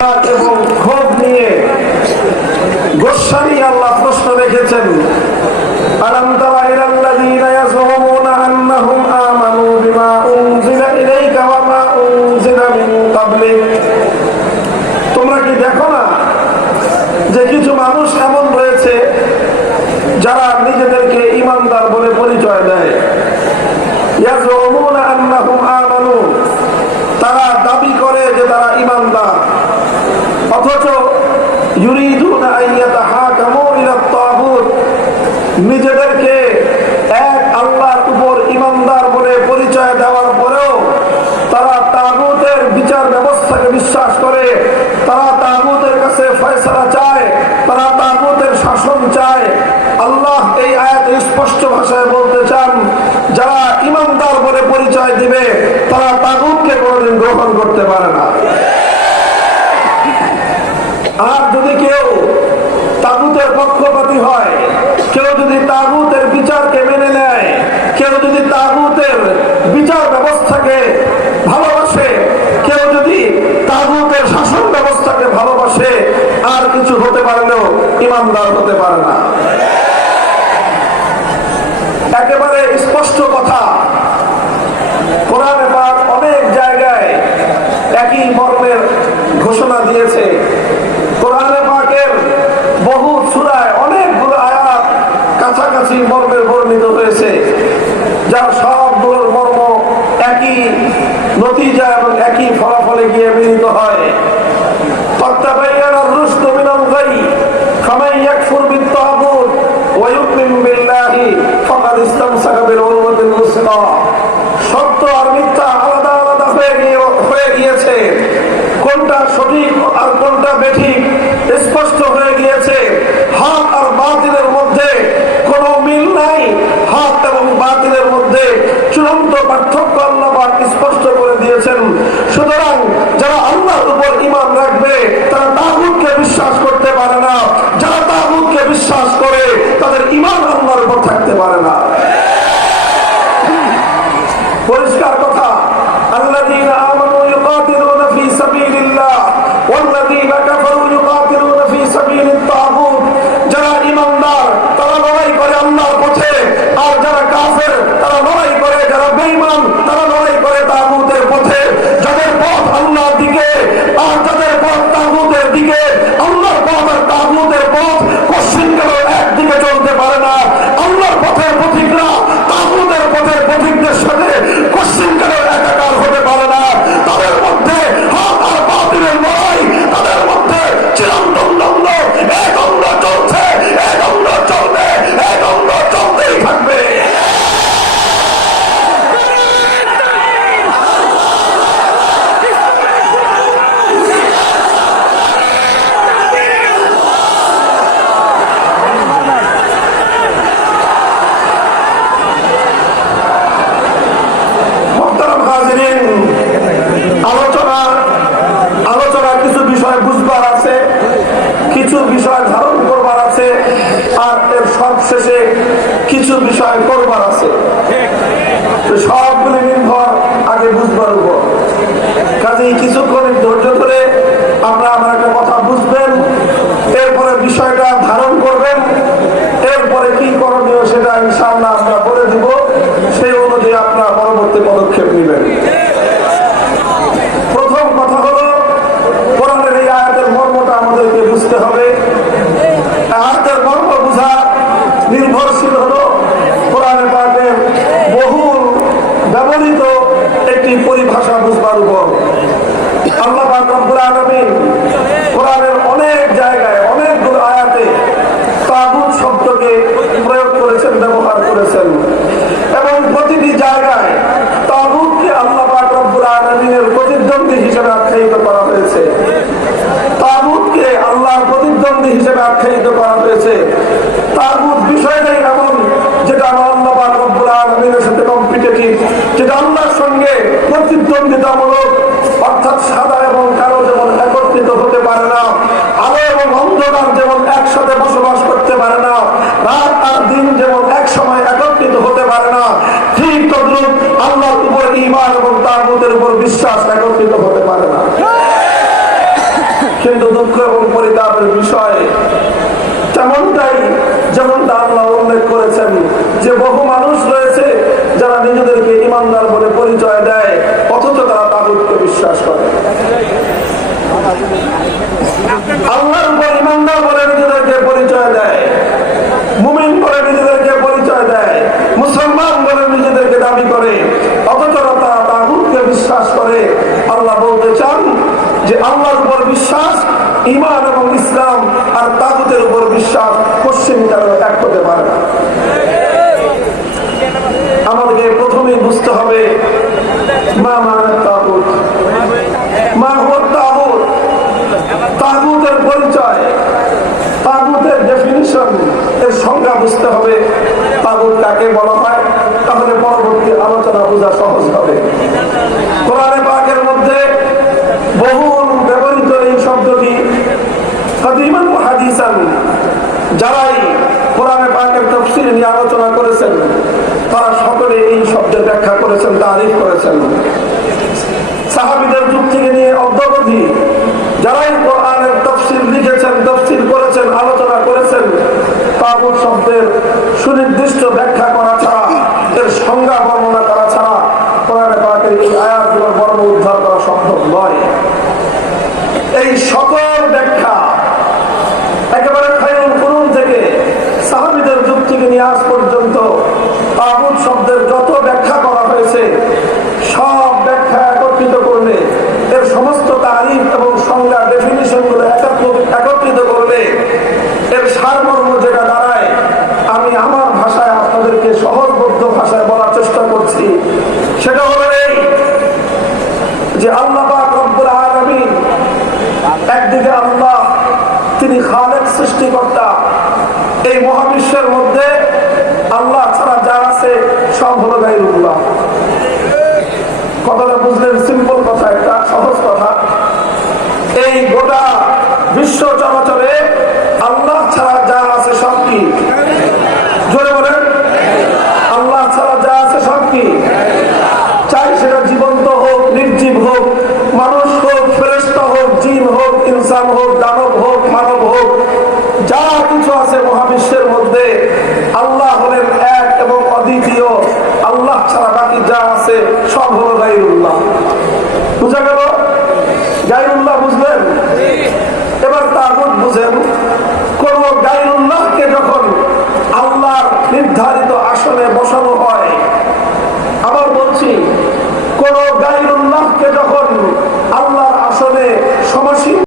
এবং ক্ষোভ নিয়ে গোস্বামী আল্লাহ প্রশ্ন রেখেছেন আরামদারা অথচ নিজেদেরকে এক আল্লাহর উপর ইমানদার বলে পরিচয় দেওয়ার পরেও তারা তাগুতের বিচার ব্যবস্থাকে বিশ্বাস করে, তারা তাগুতের কাছে ফয়সালা চায়, তারা তাগুতের শাসন চায়। আল্লাহ এই আয়াত স্পষ্ট ভাষায় বলতে চান, যারা ইমানদার বলে পরিচয় দিবে, তারা তাগুতকে কোনোদিন গ্রহণ করতে পারে না। আর যদি কেউ তাগুতের পক্ষপাতী হয়, কেউ যদি তাগুতের বিচারকে মেনে নেয়, কেউ যদি তাগুতের বিচার ব্যবস্থাকে ভালোবাসে, কেউ যদি তাগুতের শাসন ব্যবস্থাকে ভালোবাসে, আর কিছু হতে পারলেও ইমানদার হতে পারে না। একেবারে স্পষ্ট কথা। কোরআনে অনেক জায়গায় একই মর্মের ঘোষণা দিয়েছে। স্পষ্ট হয়ে বেঈমান তারা লড়াই করে তাগুতের পথে। যাদের পথ আল্লাহর দিকে আর তাদের পথ বিষয় ধারণ করবার আছে, আর এর সব শেষে কিছু বিষয় করবার আছে। সবগুলি নির্ভর আগে বুঝবার উপর। কাজেই কিছুক্ষণ ধৈর্য ধরে আমরা আমার একটা কথা বুঝবেন, এরপরে বিষয়টা ধারণ করবেন, এরপরে কি করণীয় সেটা ইনশাআল্লাহ আমরা বলে দিব। সেই অনুযায়ী আপনারা পরবর্তী পদক্ষেপ নেবেন। প্রথম কথা হলো, কোরআনের এই আয়াতের মর্মটা আমাদেরকে বুঝতে হবে আয়াতের মর্ম বোঝা নির্ভরশীল হলো কোরআনে পাকের বহুল ব্যবহৃত একটি পরিভাষা বুঝবার উপর আল্লাহ পাক রব্বুল আলামিন কোরআনের অনেক জায়গায় অনেকগুলো আয়াতে তাগুত শব্দকে প্রয়োগ করেছেন ব্যবহার করেছেন এবং প্রতিটি জায়গায় তাগুতকে আল্লাহ পাক রব্বুল আলামিনের প্রতিদ্বন্দ্বী হিসেবে আখ্যায়িত করা হয়েছে তাগুতকে আল্লাহর প্রতিদ্বন্দ্বী হিসেবে আখ্যায়িত করা হয়েছে তাগুত বিষয়টাই এমন যেটা আমার আল্লাহ পাক রব্বুল আলামিনের সাথে কম্পিটিটিভ যেটা আল্লাহর সঙ্গে প্রতিদ্বন্দ্বিতামূলক অর্থাৎ সাদা এবং কালো যেমন একত্রিত কিন্তু দুঃখ এবং পরিতাপের বিষয়। তেমনটাই যেমনটা আল্লাহ উল্লেখ করেছেন যে বহু মানুষ রয়েছে যারা নিজেদেরকে ইমানদার বলে পরিচয় দেয়, অথচ তারা তাগুতকে বিশ্বাস করে। আল্লাহর উপর ইমানদার বলে নিজেদেরকে পরিচয় দেয় মুমিন বলে নিজেদেরকে পরিচয় দেয় মুসলমান বলে নিজেদেরকে দাবি করে অথচ তারা তাগুতকে বিশ্বাস করে আল্লাহ বলতে চান যে আল্লাহর উপর বিশ্বাস ইমান এবং ইসলাম আর তাগুতের উপর বিশ্বাস পশ্চিম কারও এক হতে পারে না। আমাদেরকে প্রথমেই বুঝতে হবে, মা মানে তাগুত। মা তাগুত। তাগুতের পরিচয়, তাগুতের ডেফিনিশন এর সংজ্ঞা বুঝতে হবে। তাগুত কাকে বলা হয়? তাহলে পরবর্তী আলোচনা বোঝা সহজ হবে। কোরআনে পাকের মধ্যে বহুল যারাই কোরআনে পাকের তফসিল নিয়ে আলোচনা করেছেন, তারা সকলে এই শব্দের ব্যাখ্যা করেছেন, তারিফ করেছেন। সাহাবিদের যুগ থেকে নিয়ে অদ্যবধি যারাই কোরআনের তফসিল লিখেছেন, তফসিল করেছেন, আলোচনা করেছেন তাবুত শব্দের সুনির্দিষ্ট ব্যাখ্যা করা ছাড়া, এর সংজ্ঞা বর্ণনা করা ছাড়া কোরআনে পাকের এই আয়াতগুলোর বর্ণ উদ্ধার করা সম্ভব নয়। এই সকল ব্যাখ্যা একেবারে খায়রুল কুরুন থেকে সাহাবিদের যুগ থেকে আজ পর্যন্ত তাবুত শব্দের যত ব্যাখ্যা করা হয়েছে, সব ব্যাখ্যা একত্রিত করলে, এর সমস্ত তারিফ এবং সংজ্ঞা ডেফিনিশনগুলো একত্রিত করলে, এর সারমর্ম যেটা দাঁড়ায়, আমি আমার ভাষায় আপনাদেরকে সহজবদ্ধ ভাষায় বলার চেষ্টা করছি। সেটা হলো এই যে আল্লাহ রব্বুল আলামিন একদিকে আল্লাহ, তিনি খালেক সৃষ্টিকর্তা এই মহাবিশ্বের মধ্যে আল্লাহ ছাড়া যা আছে সব হলো গাইরুল্লাহ। কথাটা বুঝলেন? সিম্পল কথা, একটা সহজ কথা। এই গোটা বিশ্ব চলাচলে আল্লাহ ছাড়া যা আছে সব কি? জোরে বলেন। আল্লাহ ছাড়া যা আছে সব কি? চাই সেটা জীবন্ত হোক, নির্জীব হোক, মানুষ হোক ফেরেস্তা হোক, জিন হোক, ইনসান হোক